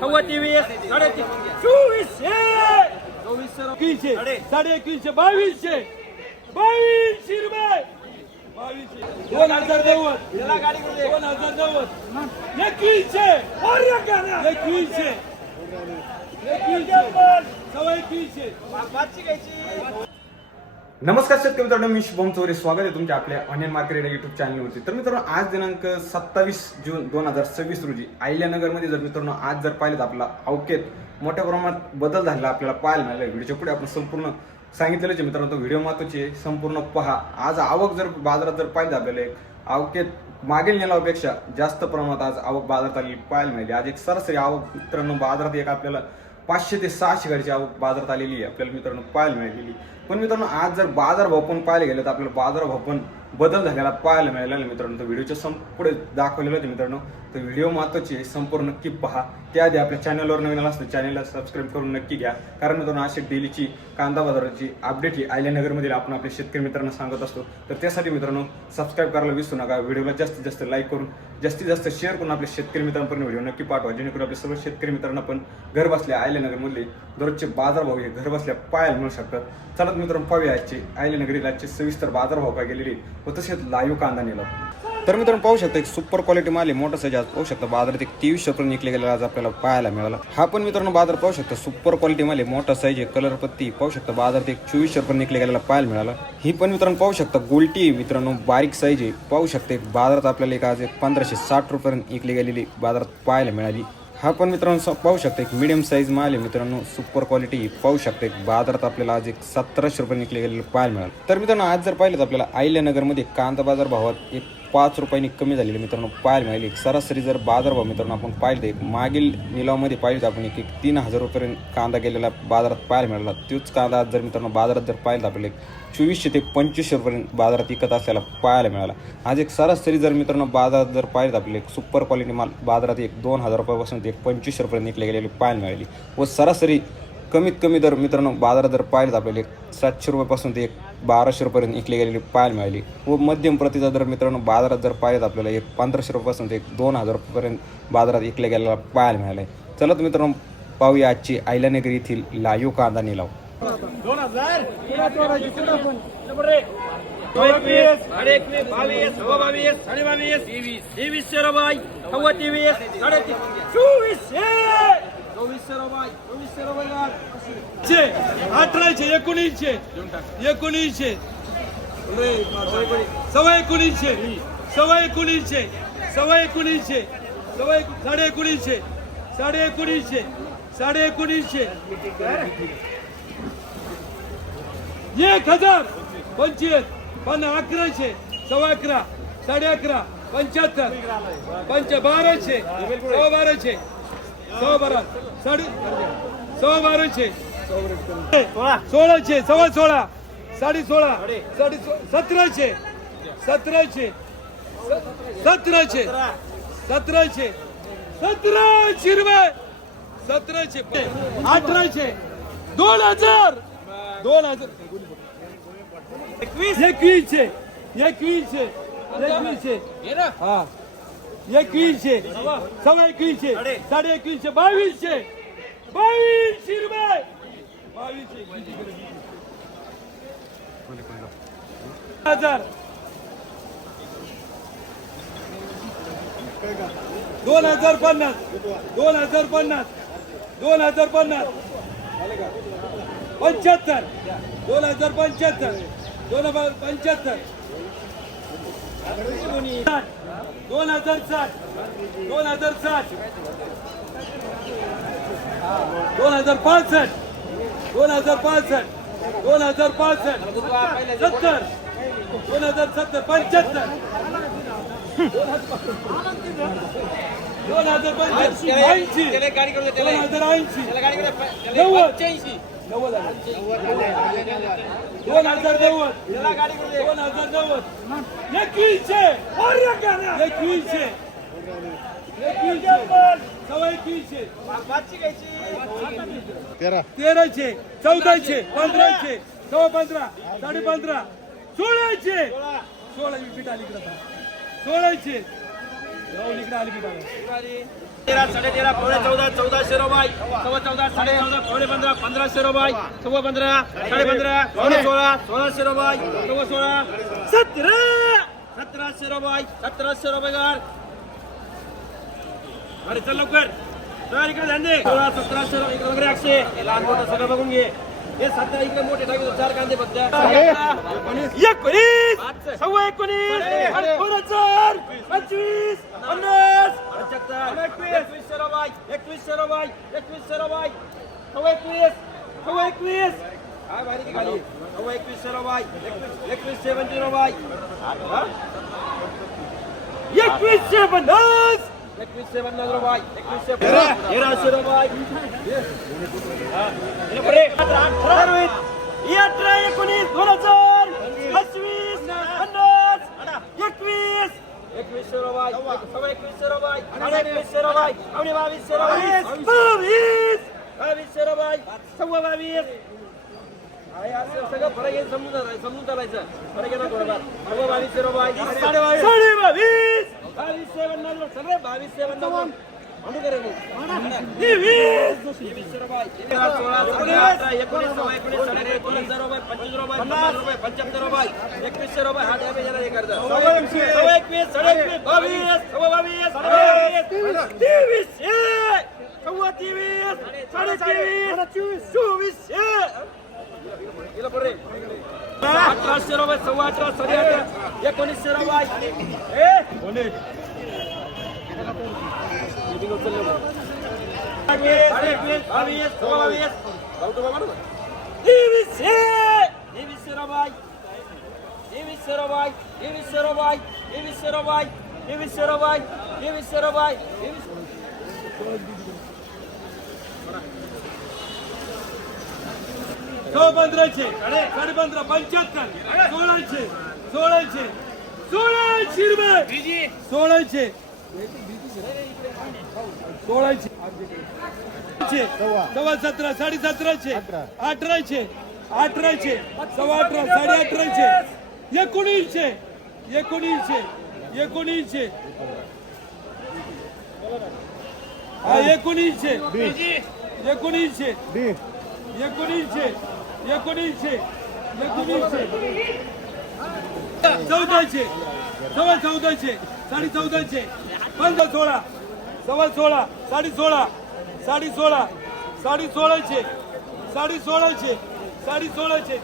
सव्वा 23 साडेतीन 2400 2100 2100 2200 रुपये 2090 2090 2100 सव्वा 2100 नमस्कार शेतकरी मित्रांनो, मी शुभम चौरे. स्वागत आहे तुमच्या आपल्या ऑनलाईन मार्केट युट्यूब चॅनलवरती. तर मित्रांनो, आज दिनांक 27 जून 2026 रोजी अहिल्यानगरमध्ये जर मित्रांनो आज जर पाहिलं तर आपला अवकेत मोठ्या प्रमाणात बदल झालेला आपल्याला पाहायला मिळाला. व्हिडिओच्या पुढे आपण संपूर्ण सांगितलेलं आहे मित्रांनो, तो व्हिडिओ महत्त्वाची आहे, संपूर्ण पहा. आज आवक जर बाजारात जर पाहिलं आपल्याला एक अवकेत मागील निलावापेक्षा जास्त प्रमाणात आज आवक बाजारात आलेली पाहायला मिळाली. आज एक सरासरी आवक मित्रांनो बाजारात एक आपल्याला 500 ते 600 गाडीची आवक बाजारात आलेली आहे आपल्याला मित्रांनो पाहायला मिळालेली. पण मित्रांनो, आज जर बाजारभाव पण पाहायला गेलं तर आपल्याला बाजारभाव पण बदल झालेला पाहायला मिळालेला मित्रांनो. तर व्हिडिओच्या पुढे दाखवलेलं आहे मित्रांनो, तर व्हिडिओ महत्त्वाची आहे, संपूर्ण नक्की पहा. त्याआधी आपल्या चॅनलवर नवीन असतं चॅनलला सबस्क्राईब करून नक्की घ्या, कारण मित्रांनो अशी डेलीची कांदा बाजाराची अपडेट ही अहिल्यानगरमध्ये आपण आपल्या शेतकरी मित्रांना सांगत असतो. तर त्यासाठी मित्रांनो सबस्क्राईब करायला विसरू नका. व्हिडिओला जास्तीत जास्त लाईक करून जास्तीत जास्त शेअर करून आपल्या शेतकरी मित्रांपर्यंत व्हिडिओ नक्की पाठवा, जेणेकरून आपल्या सर्व शेतकरी मित्रांना पण घर बसल्या अहिल्यानगरमधले दररोजचे बाजारभाव हे घर बसल्या पाहायला मिळू शकतात. चला मित्रांनो, पाहूया आजचे अहिल्यानगरी आजचे सविस्तर बाजारभाव काय गेलेले व तसेच लाईव्ह कांदा निलाव. तर मित्रांनो पाहू शकता, एक सुपर क्वालिटी माल आहे, मोठा साईज आज पाहू शकता बाजारात एक 2300 पर्यंत निघले गेलेला आज आपल्याला पाहायला मिळाला. हा पण मित्रांनो बाजार पाहू शकता सुपर क्वालिटी माल आहे, मोठा साईज आहे, कलर पत्ती पाहू शकता बाजारात एक 2400 पर्यंत निघले गेलेला पाहायला मिळाला. ही पण मित्रांनो पाहू शकता गोल्टी आहे मित्रांनो, बारीक साईज आहे, पाहू शकता एक बाजारात आपल्याला एक आज 1560 रुपये निघली गेलेली बाजारात पाहायला मिळाली. हा पण मित्रांनो पाहू शकता एक मीडियम साईज माल आहे मित्रांनो, सुपर क्वालिटी पाहू शकता एक बाजारात आपल्याला आज एक 1700 रुपये निघले गेलेले पाहायला मिळालं. तर मित्रांनो आज जर पाहिलं तर आपल्याला अहिल्यानगरमध्ये कांदा बाजार भावात एक 5 रुपयांनी कमी झालेले मित्रांनो पाहायला मिळाले. एक सरासरी जर बाजारभाव मित्रांनो आपण पाहिलं एक मागील निलावामध्ये पाहिलं तर आपण एक 3000 रुपये कांदा गेलेला बाजारात पाहायला मिळाला. तोच कांदा आज जर मित्रांनो बाजारात जर पाहिलं तर आपल्याला एक 2400 ते 2500 रुपये बाजारात विकत असल्याला पाहायला मिळाला. आज एक सरासरी जर मित्रांनो बाजारात जर पाहिलं तर आपल्याला एक सुपर क्वालिटी माल बाजारात एक 2000 रुपयापासून एक 2500 रुपये निघले गेलेले पाहायला मिळाली. व सरासरी कमीत कमी दर मित्रांनो बाजारात जर पाहिलं तर आपल्याला एक 700 रुपयापासून ते एक 1200 रुपयापर्यंत निघले गेलेली पाहायला मिळाली. व मध्यम प्रतीचा दर मित्रांनो बाजारात जर पाहिलं तर आपल्याला एक 1500 रुपयापासून ते एक 2000 रुपयापर्यंत बाजारात विकले गेलेला पाहायला मिळाला. चला तर मित्रांनो पाहूया आजची अहिल्यानगरी येथील लाईव्ह कांदा निलाव. 2000 22 22 22 सव्वा 22 साडे 22 2300 रुपये सव्वा 23 साडेतीन 2400 रुपये 2400 रुपये 1800 1900 1900 सव्वा 1900 सव्वा 1900 सव्वा 1900 साडे 1900 साडे 1900 साडे 1900 1000 25 1100 सव्वा 11 साडे 11 75 1200 सव्वा 1200 सव्वा 12 साडे सव्वा 1200 1600 सव्वा 16 साडे 16 साडे 1700 1700 1700 1700 1700 रुपये 1700 1800 2000 2000 2100 2100 हा 2100 सव्वा 2100 साडे 2100 2200 रुपये 2000 2050 2050 2050 75 2075 2075 2060 2060 2065 2065 2065 70 2070 75 2080 1300 1400 1500 सव्वा 15 साडे 15 1600 16 पीठ आली इकडे 1600 इकडे आली पीठ 13, 13.5, पावणे 14, 1400 रुपये, 14, 14.5, पावणे 15, 1500 रुपये, 15, 15.5, पावणे 16, 1600 रुपये, 16, 17, 1700 रुपये, 1700 रुपये कर. अरे चल लवकर, तर इकडे ध्यान दे. 16, 1700 रुपये, इकडे वगैरे 100. हे लहान मोठं सगळं बघून घे. हे 17 इकडे मोठे टाकले 4 कांदे फक्त. 19, 19, 25, 50, 2100 रुपये, 2100 रुपये, 2100 रुपये, 21, 21. काय बाहेर की खाली 2100 रुपये, 21, 21 रुपये, 2150, 2150 रुपये, 1300 रुपये. 18, 19, 2000, 25, 50, 21. 2100 रुपये, 2100 रुपये, 2100 रुपये, 2200 रुपये, 2200 रुपये, 22. आहे असं सगळं फरक आहे, समजून चालायचं. फरक आहे ना थोडंफार. 2200 रुपये, 22,500, 22,750, सगळे 22,750. म्हणू करे मग. 2300 रुपये, 16, 17, 19, 19, 19,000 रुपये, 25 रुपये, 50 रुपये, 75 रुपये, 2100 रुपये. हा द्या बेजारा हे करता. 21, 22, 22, 22, 2300, 23, 2400. 1800 रुपये, 18,500, 18,500, 1900 रुपये. 1500, 15.5, 75, 1600, 1600, 1600 रुपये, 1600, 1600, 17, 1750, 1800, 1800, 18, 1850, 1900, 1900, 1900, हा 1900, 1900, 1900, 1900, 1900, 1400, 1400, 1450, 15, 16, 16, 16, 16, 1600, 1600, 1600,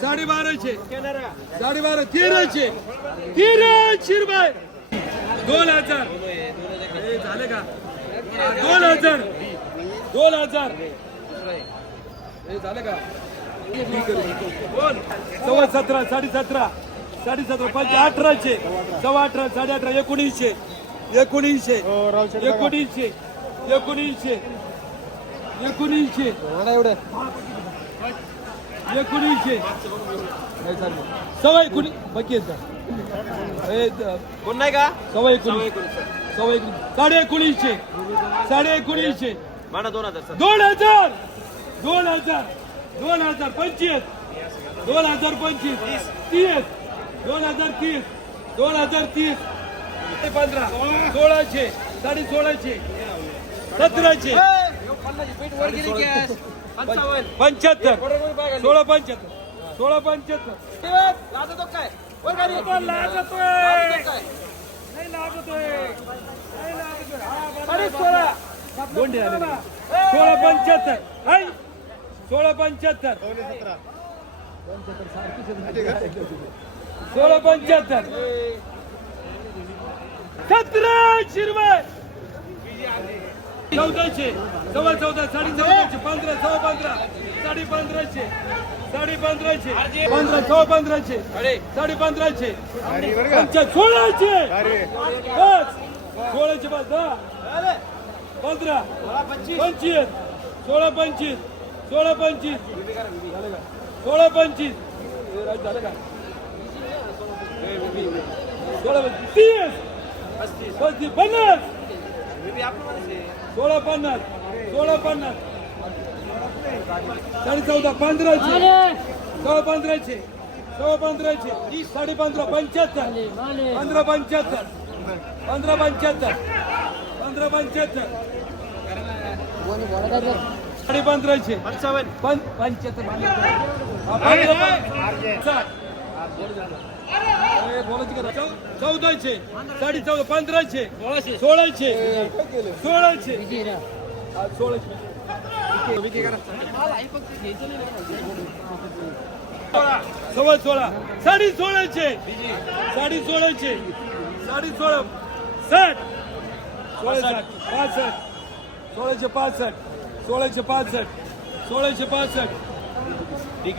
12,500, 12,500, 1300, 1300 रुपये, 2000. हे झाले का? 2000, 2000. हे झालं का? 17, 17, 17, 1800, 18, 18, 1900, 1900, 1900, 1900, 1900, 1900, सव्वा 19, बाकी आहेत का? कोण नाही का? सव्वा 19, सव्वा 19, 1950, 1950, म्हणा 2000. 2000, 2000, 2025, 2025, 30, 2030, 2030, 15, 1600, 1650, 1700, 75, 1675, 1675. लाजतो काय? दोंडे आले 1675, 1675, 1675, 1700 रुपये, 1400, 14,14, 14,500, 15, 15,15, 15,500, 15,500, 15, 15,1500, 15,500, 1600, 1600, 15, 25, 16, 25, 16, 25, 16, 25, झालं का? 16, 30, 35, 50, 16, 50, 16, 50, 14,15, 1500, 1500, 1500, 15,15, 75, 15,75, 15,75, 15,75, 1575 साडे 1500 पंचावन्न 1400 साडे 1500 1600 सव्वा 16 साडे 1600 साडे 1600 साडे 16 60 1665 1665 1665